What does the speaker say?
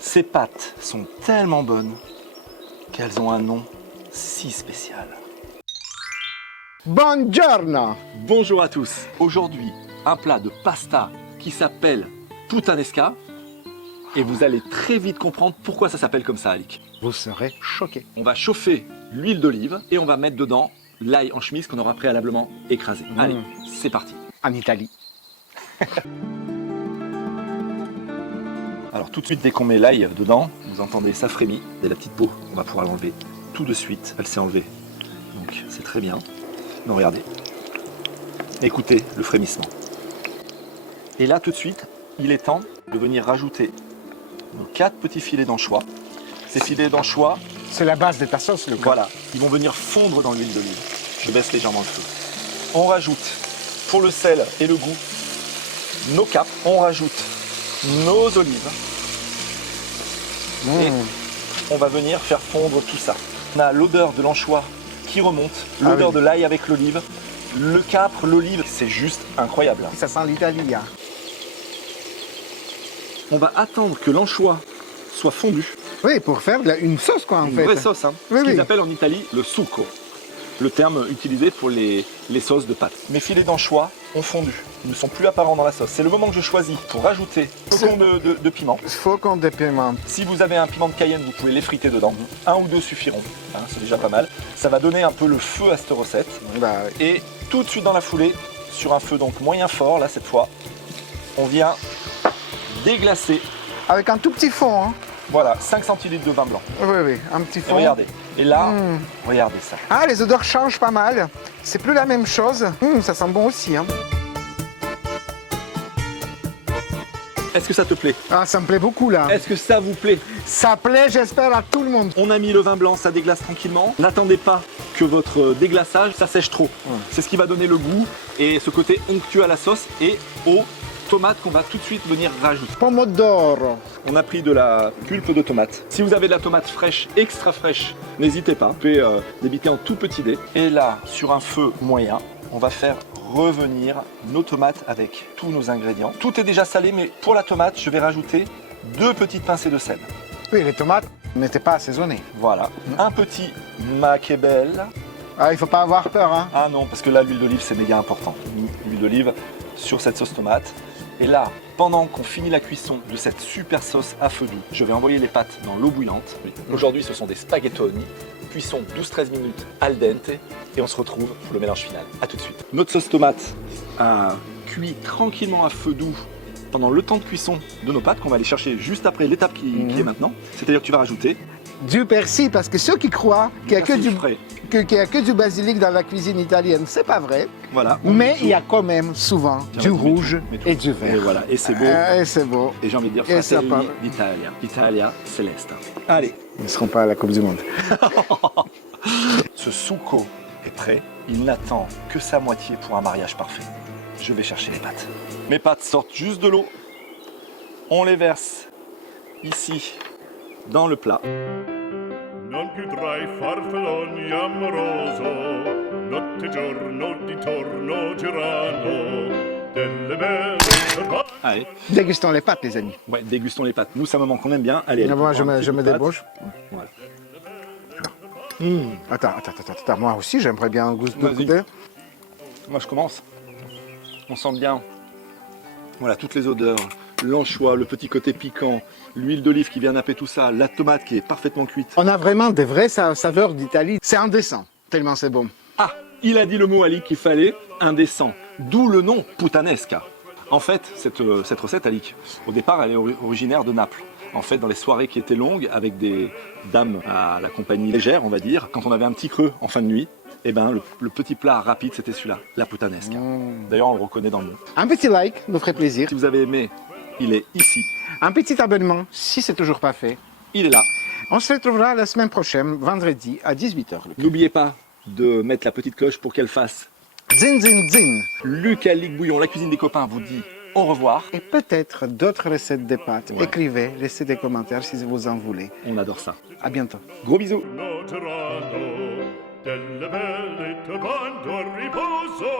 Ces pâtes sont tellement bonnes qu'elles ont un nom si spécial. Buongiorno! Bonjour à tous. Aujourd'hui, un plat de pasta qui s'appelle puttanesca. Et vous allez très vite comprendre pourquoi ça s'appelle comme ça, Alik. Vous serez choqués. On va chauffer l'huile d'olive et on va mettre dedans l'ail en chemise qu'on aura préalablement écrasé. Allez, c'est parti. En Italie. Alors tout de suite, dès qu'on met l'ail dedans, vous entendez, ça frémit. Et la petite peau, on va pouvoir l'enlever tout de suite. Elle s'est enlevée. Donc c'est très bien. Non, regardez. Écoutez le frémissement. Et là, tout de suite, il est temps de venir rajouter nos 4 petits filets d'anchois. Ces filets d'anchois, C'est la base de ta sauce, Luca. voilà, ils vont venir fondre dans l'huile d'olive. Je baisse légèrement le feu. On rajoute, pour le sel et le goût, nos capres. On rajoute nos olives. Et on va venir faire fondre tout ça. On a l'odeur de l'anchois qui remonte, l'odeur de l'ail avec l'olive, le capre, l'olive, c'est juste incroyable. Ça sent l'Italie. Hein. On va attendre que l'anchois soit fondu. Oui, pour faire une sauce, quoi, en Une fait. vraie sauce, hein. Oui, Ce qu'ils oui. appellent en Italie le succo, le terme utilisé pour les sauces de pâtes. Mes filets d'anchois ont fondu, ils ne sont plus apparents dans la sauce. C'est le moment que je choisis pour rajouter flocons de piment. Flocons de piment. Si vous avez un piment de Cayenne, vous pouvez l'effriter dedans. 1 ou 2 suffiront, hein, c'est déjà pas mal. Ça va donner un peu le feu à cette recette. Bah, oui. Et tout de suite dans la foulée, sur un feu donc moyen fort, là cette fois, on vient déglacer, Avec un tout petit fond. Hein. voilà, 5 centilitres de vin blanc. Oui, oui, un petit Et fond. regardez, et là, regardez ça. Ah, les odeurs changent pas mal. C'est plus la même chose. Ça sent bon aussi. Hein. Est-ce que ça te plaît? Ah, ça me plaît beaucoup, là. Est-ce que ça vous plaît? Ça plaît, j'espère, à tout le monde. On a mis le vin blanc, ça déglace tranquillement. N'attendez pas que votre déglaçage, ça sèche trop. C'est ce qui va donner le goût et ce côté onctueux à la sauce et aux tomates qu'on va tout de suite venir rajouter. Pomodoro. On a pris de la pulpe de tomate. Si vous avez de la tomate fraîche, extra fraîche, n'hésitez pas. Vous pouvez débiter en tout petits dés. Et là, sur un feu moyen, on va faire revenir nos tomates avec tous nos ingrédients. Tout est déjà salé, mais pour la tomate, je vais rajouter 2 petites pincées de sel. Oui, les tomates n'étaient pas assaisonnées. Voilà. Un petit Machiavel. Ah, il faut pas avoir peur, hein. Ah non, parce que là, l'huile d'olive, c'est méga important. L'huile d'olive sur cette sauce tomate. Et là, pendant qu'on finit la cuisson de cette super sauce à feu doux, je vais envoyer les pâtes dans l'eau bouillante. Aujourd'hui, ce sont des spaghettoni. Cuisson 12-13 minutes al dente. Et on se retrouve pour le mélange final. A tout de suite. Notre sauce tomate a cuit tranquillement à feu doux pendant le temps de cuisson de nos pâtes qu'on va aller chercher juste après l'étape qui est maintenant. C'est-à-dire que tu vas rajouter Du persil, parce que ceux qui croient qu'il n'y a, persil frais. qu'il y a que du basilic dans la cuisine italienne, c'est pas vrai. Voilà. Mais il y a quand même souvent Tiens, du vas-y, rouge mets tout. et du Et vert. voilà, et c'est beau. Et c'est beau. Et j'ai envie de dire, Et ça Fratelli part. d'Italia. Italia Celeste. Allez, Ils ne seront pas à la Coupe du Monde. ce succo est prêt. Il n'attend que sa moitié pour un mariage parfait. Je vais chercher les pâtes. Mes pâtes sortent juste de l'eau. On les verse ici, dans le plat. Non più tra i farfalloni amoroso, notte e giorno di torno girano, delle belle campagne. Allez, Dégustons les pâtes, les amis. ouais, dégustons les pâtes. Nous, ça me manque, on aime bien. Allez, allez, Moi, prends un petit je bout me de pâte. débauche. Voilà. Attends. Moi aussi, j'aimerais bien un goût de Vas-y. goûter. Moi, je commence. On sent bien. Voilà, toutes les odeurs. L'anchois, le petit côté piquant, l'huile d'olive qui vient napper tout ça, la tomate qui est parfaitement cuite. On a vraiment des vraies saveurs d'Italie. C'est indécent, tellement c'est bon. Ah, il a dit le mot Alik qu'il fallait indécent. D'où le nom puttanesca. En fait, cette recette, Alik, au départ, elle est originaire de Naples. En fait, dans les soirées qui étaient longues, avec des dames à la compagnie légère, on va dire, quand on avait un petit creux en fin de nuit, eh ben, le petit plat rapide, c'était celui-là, la puttanesca. D'ailleurs, on le reconnaît dans le nom. Un petit like nous ferait plaisir. Si vous avez aimé, il est ici, Un petit abonnement, si c'est toujours pas fait. il est là. On se retrouvera la semaine prochaine, vendredi à 18h. N'oubliez pas de mettre la petite cloche pour qu'elle fasse. Zin, zin, zin. Lucas Ligue Bouillon, la cuisine des copains, vous dit au revoir. Et peut-être d'autres recettes de pâtes. Ouais. Écrivez, laissez des commentaires si vous en voulez. On adore ça. À bientôt. Gros bisous. Noterano, delle belle turbando a riposo.